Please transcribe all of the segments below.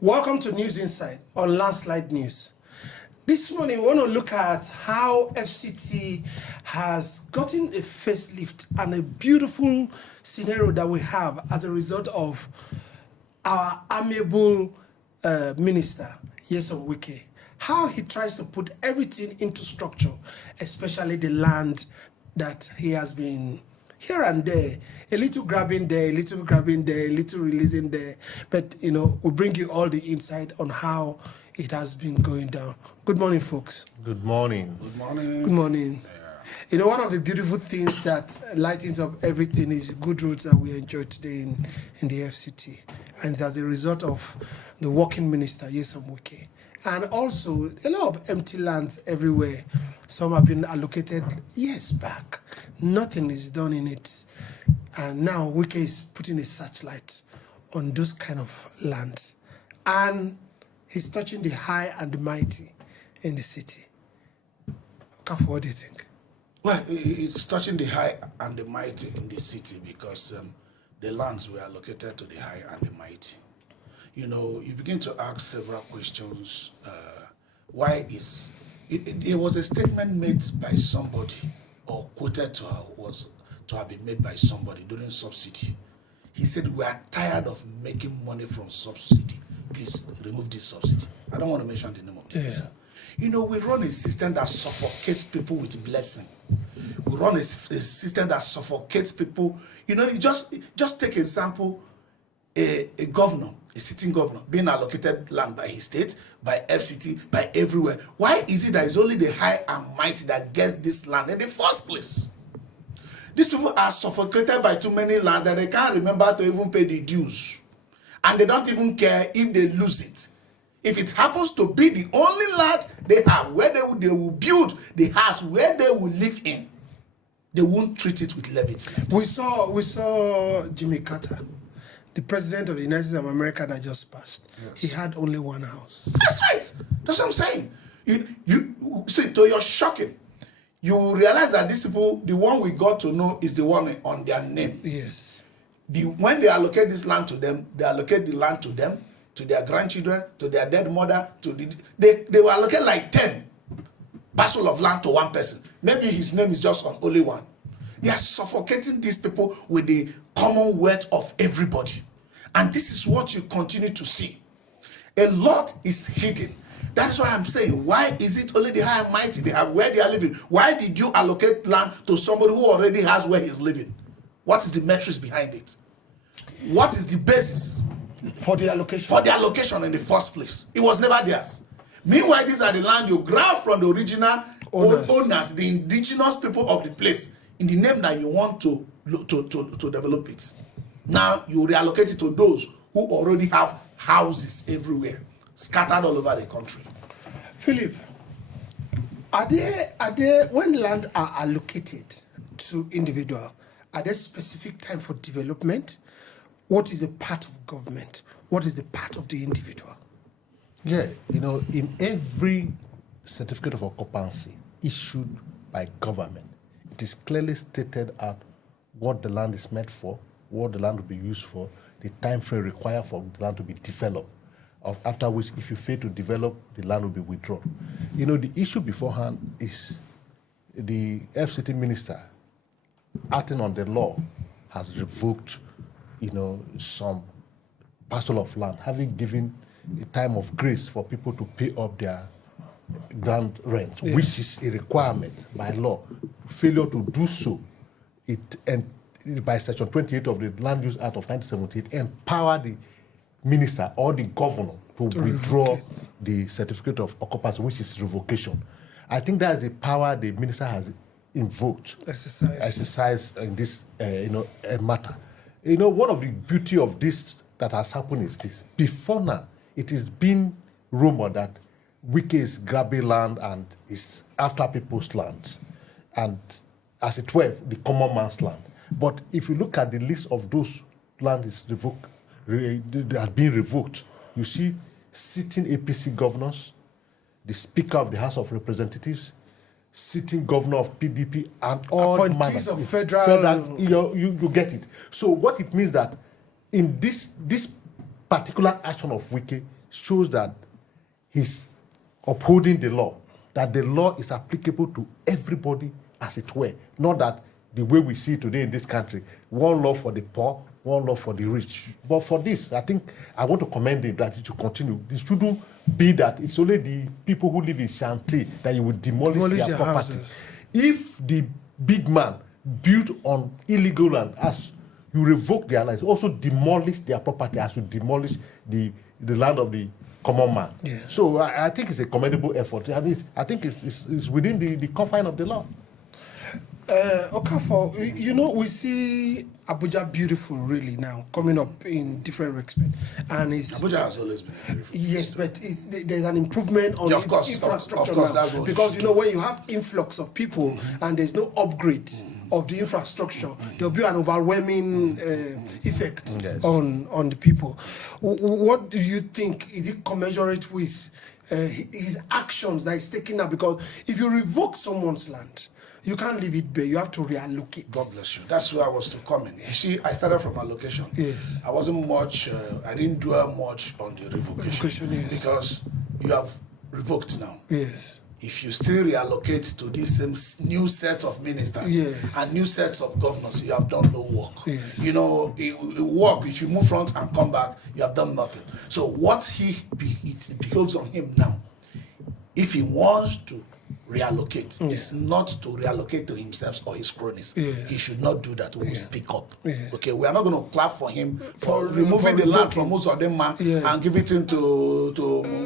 Welcome to News Insight on Landslide News. This morning, we want to look at how FCT has gotten a facelift and a beautiful scenario that we have as a result of our amiable minister, Nyesom Wike. How he tries to put everything into structure, especially the land that he has been here and there, a little grabbing there, a little grabbing there, a little releasing there. But, you know, we bring you all the insight on how it has been going down. Good morning, folks. Good morning. Good morning. Good morning. Yeah. You know, one of the beautiful things that lightens up everything is good roads that we enjoy today in the FCT. And it's as a result of the working minister, Nyesom Wike. And also, a lot of empty lands everywhere. Some have been allocated years back. Nothing is done in it. And now Wike is putting a searchlight on those kind of lands. And he's touching the high and the mighty in the city. Okafor, what do you think? Well, it's touching the high and the mighty in the city because the lands were allocated to the high and the mighty. You know, you begin to ask several questions. Why is it was a statement made by somebody or quoted to have been made by somebody during subsidy. He said, "We are tired of making money from subsidy. Please remove this subsidy." I don't want to mention the name of the person. You know, we run a system that suffocates people with blessing. We run a system that suffocates people. You know, you just take example, a governor, a sitting governor, being allocated land by his state, by FCT, by everywhere. Why is it that it's only the high and mighty that gets this land in the first place? These people are suffocated by too many lands that they can't remember to even pay the dues. And they don't even care if they lose it. If it happens to be the only land they have where they will build the house where they will live in, they won't treat it with levity. We saw Jimmy Carter, the president of the United States of America that just passed. Yes. He had only one house. That's right. That's what I'm saying. You see, to your shocking, you realize that these people, the one we got to know is the one on their name. Yes. When they allocate this land to them, they allocate the land to them, to their grandchildren, to their dead mother, they will allocate like 10 parcels of land to one person. Maybe his name is just on only one. They are suffocating these people with the commonwealth of everybody. And this is what you continue to see. A lot is hidden. That's why I'm saying, why is it only the high and mighty they have where they are living? Why did you allocate land to somebody who already has where he's living? What is the metrics behind it? What is the basis for the allocation? For the allocation in the first place. It was never theirs. Meanwhile, these are the land you grab from the original owners, the indigenous people of the place, in the name that you want to develop it. Now you reallocate it to those who already have houses everywhere, scattered all over the country. Philip, are there when land are allocated to individual, are there specific time for development? What is the part of government? What is the part of the individual? Yeah, you know, in every certificate of occupancy issued by government, it is clearly stated out what the land is meant for, what the land will be used for, the time frame required for the land to be developed, after which, if you fail to develop, the land will be withdrawn. You know, the issue beforehand is the FCT minister, acting on the law, has revoked, you know, some parcel of land, having given a time of grace for people to pay up their ground rent, which is a requirement by law. Failure to do so, by Section 28 of the Land Use Act of 1978, empower the minister or the governor to withdraw the certificate of occupancy, which is revocation. I think that is the power the minister has invoked, exercise in this matter. You know, one of the beauty of this that has happened is this. Before now, it is been rumored that Wike is grabbing land and is after people's land, and as it were, the common man's land. But if you look at the list of those land is that have been revoked, you see sitting APC governors, the Speaker of the House of Representatives, sitting governor of PDP, and all appointees of federal. You get it. So what it means that in this particular action of Wike, shows that he's upholding the law, that the law is applicable to everybody as it were, not that the way we see today in this country, one law for the poor, one law for the rich. But for this, I think I want to commend him that it should continue. It shouldn't be that it's only the people who live in shanty that you would demolish their property. Houses. If the big man built on illegal land, as you revoke their land, also demolish their property as you demolish the land of the common man. Yeah. So I think it's a commendable effort. I think it's within the confine of the law. Okafor, we see Abuja beautiful really now, coming up in different respects. And Abuja has always been beautiful. Yes, but there's an improvement on of course, infrastructure of course, now. that's what Because, when you have influx of people and there's no upgrade of the infrastructure, there'll be an overwhelming effect Yes. on the people. What do you think? Is it commensurate with his actions that he's taking now? Because if you revoke someone's land, you can't leave it bare. You have to reallocate. God bless you. That's where I was to come in. You see, I started from allocation. Yes. I wasn't much, I didn't dwell much on the revocation. Revocation, yes. Because you have revoked now. Yes. If you still reallocate to this same new set of ministers Yes. and new sets of governors, you have done no work. Yes. It work, if you move front and come back, you have done nothing. So what it beholds on him now, if he wants to reallocate, it's not to reallocate to himself or his cronies. Yeah. He should not do that. We will speak up. Yeah. Okay, we are not going to clap for him for For removing the land revoking. from Uzodinma Yeah. and give it to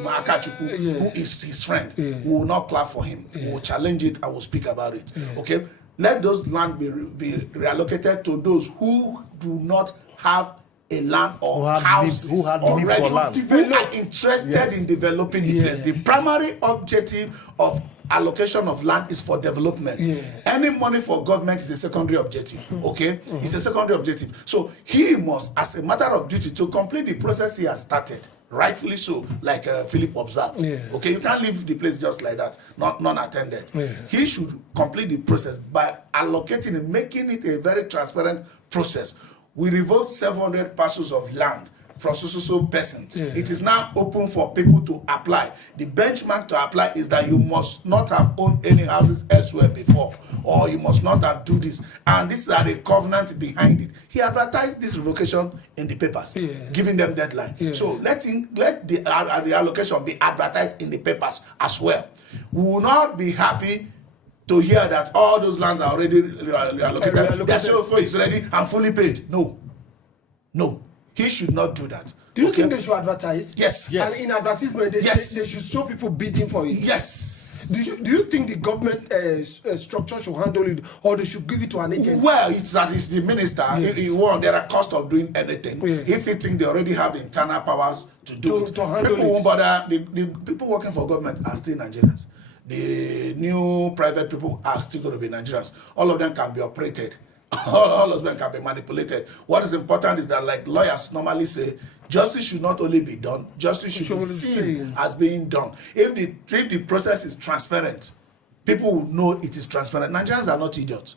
Akachuku, Yeah. who is his friend. Yeah. We will not clap for him. We will challenge it. I will speak about it. Okay, let those land be reallocated to those who do not have a land or Who have houses need- who have need already, for land. who are interested in developing the place. The primary objective of allocation of land is for development. Any money for government is a secondary objective. Okay, it's a secondary objective. So he must, as a matter of duty, to complete the process he has started. Rightfully so, like Philip observed. Okay, you can't leave the place just like that, non-attended. He should complete the process by allocating and making it a very transparent process. We revoked 700 parcels of land from so person. It is now open for people to apply. The benchmark to apply is that you must not have owned any houses elsewhere before, or you must not have do this. And this is the covenant behind it. He advertised this revocation in the papers, giving them deadline. So let the allocation be advertised in the papers as well. We will not be happy to hear that all those lands are already reallocated. Their sale is ready and fully paid. No. He should not do that. Do you think they should advertise? Yes. And in advertisement, they should show people bidding for it. Yes. Do you think the government structure should handle it, or they should give it to an agency? Well, it's the minister. If he wants, there are costs of doing anything. If he think they already have the internal powers to do it, to handle people it. won't bother. The people working for government are still Nigerians. The new private people are still going to be Nigerians. All of them can be operated. All of them can be manipulated. What is important is that, like lawyers normally say, justice should not only be done, justice should be seen as being done. If the process is transparent, people will know it is transparent. Nigerians are not idiots.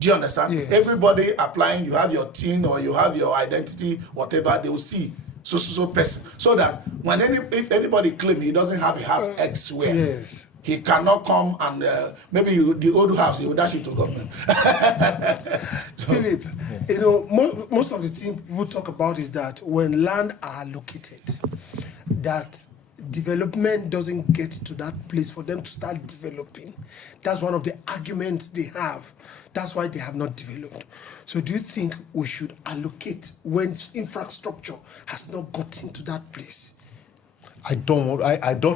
Do you understand? Everybody applying, you have your TIN or you have your identity, whatever, they will see so person. So that if anybody claims he doesn't have a house elsewhere, he cannot come and the old house, he will dash it to government. Philip, most of the things people talk about is that when land are allocated, that development doesn't get to that place for them to start developing. That's one of the arguments they have. That's why they have not developed. So do you think we should allocate when infrastructure has not gotten to that place? I don't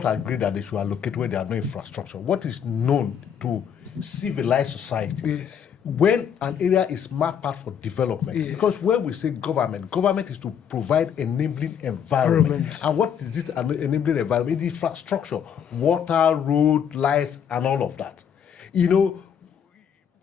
agree that they should allocate where there are no infrastructure. What is known to civilized society, when an area is mapped out for development, because when we say government is to provide enabling environment. And what is this enabling environment? Infrastructure, water, road, lights, and all of that.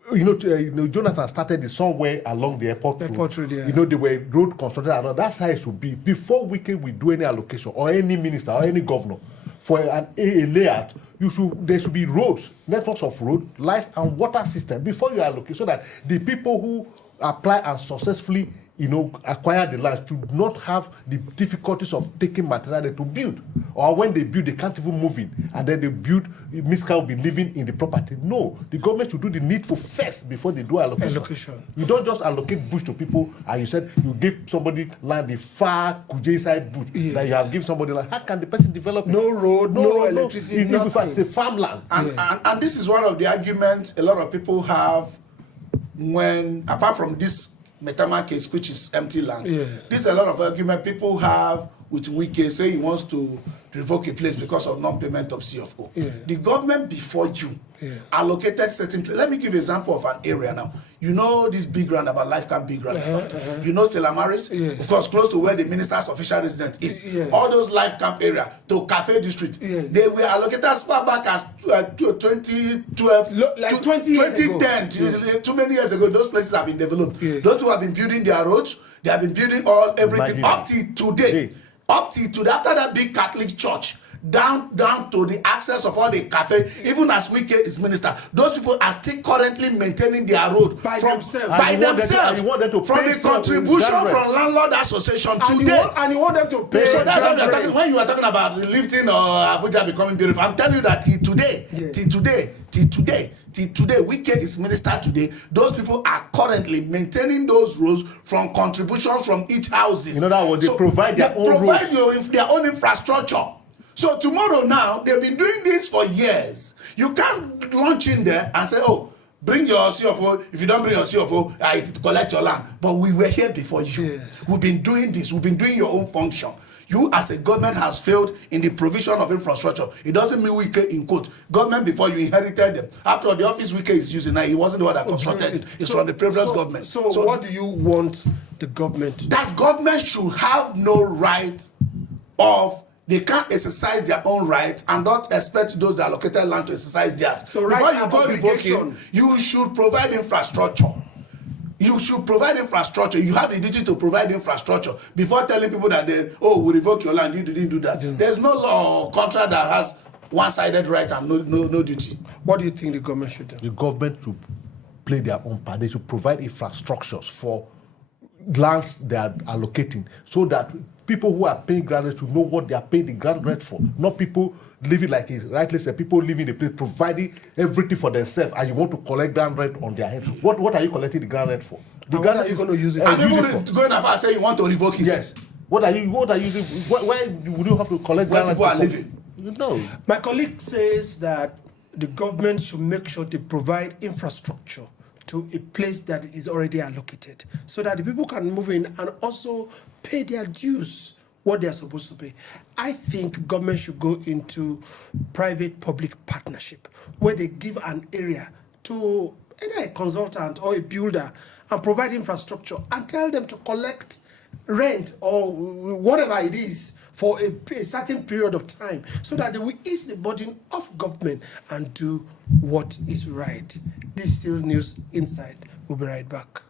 Jonathan started it somewhere along the airport road. There were road constructed, and that's how it should be. Before we do any allocation, or any minister, or any governor, for a layout, there should be roads, networks of road, lights, and water system before you allocate, so that the people who apply and successfully acquire the land should not have the difficulties of taking material to build. Or when they build, they can't even move in. And then they build, Miska will be living in the property. No, the government should do the needful first before they do allocation. You don't just allocate bush to people and you said you give somebody land, the far Kuje side bush, that you have given somebody land. How can the person develop no it? road, no electricity, nothing. It's a farmland. And this is one of the arguments a lot of people have when, apart from this Metama case, which is empty land. This is a lot of argument people have with Wike saying he wants to revoke a place because of non-payment of CFO. The government before you allocated certain place. Let me give you an example of an area now. You know this big roundabout, Life Camp big roundabout. You know Stella Maris? Of course, close to where the minister's official residence is. All those Life Camp area to Cafe District. They were allocated as far back as 2012, like 2010. Too many years ago, those places have been developed. Those who have been building their roads, they have been building everything up till today. Up till today, after that big Catholic church, down to the access of all the cafe, even as Wike is minister, those people are still currently maintaining their road by themselves. From the contribution from landlord association today. And you want them to pay. So that's what you're talking. When you are talking about the lifting or Abuja becoming beautiful, I'm telling you that till today, Wike is minister today. Those people are currently maintaining those roads from contributions from each houses. In other words, they provide their own roads. Their own infrastructure. So tomorrow now, they've been doing this for years. You can't launch in there and say, oh, bring your CFO. If you don't bring your CFO, I collect your land. But we were here before you. We've been doing this. We've been doing your own function. You as a government has failed in the provision of infrastructure. It doesn't mean Wike in quote. Government before you inherited them. After all, the office Wike is using now, he wasn't the one that constructed it. It's from the previous government. So what do you want the government to do? That government should have no right of, they can't exercise their own right and not expect those that allocated land to exercise theirs. So before you go revoking, you should provide infrastructure. You should provide infrastructure. You have the duty to provide infrastructure before telling people that we revoke your land. You didn't do that. There's no law or contract that has one-sided right and no duty. What do you think the government should do? The government should play their own part. They should provide infrastructures for lands they are allocating so that people who are paying ground rent should know what they are paying the ground rent for. Not people living like it's rightly said, people living in the place providing everything for themselves and you want to collect ground rent on their head. What are you collecting the ground rent for? The ground are you going to use it for? And even going as far as say you want to revoke it. Yes. What are you doing? Why would you have to collect ground rent? Where people are living. No. My colleague says that the government should make sure they provide infrastructure to a place that is already allocated so that the people can move in and also pay their dues, what they are supposed to pay. I think government should go into private-public partnership where they give an area to either a consultant or a builder and provide infrastructure and tell them to collect rent or whatever it is for a certain period of time so that they will ease the burden of government and do what is right. This is still News Inside. We'll be right back.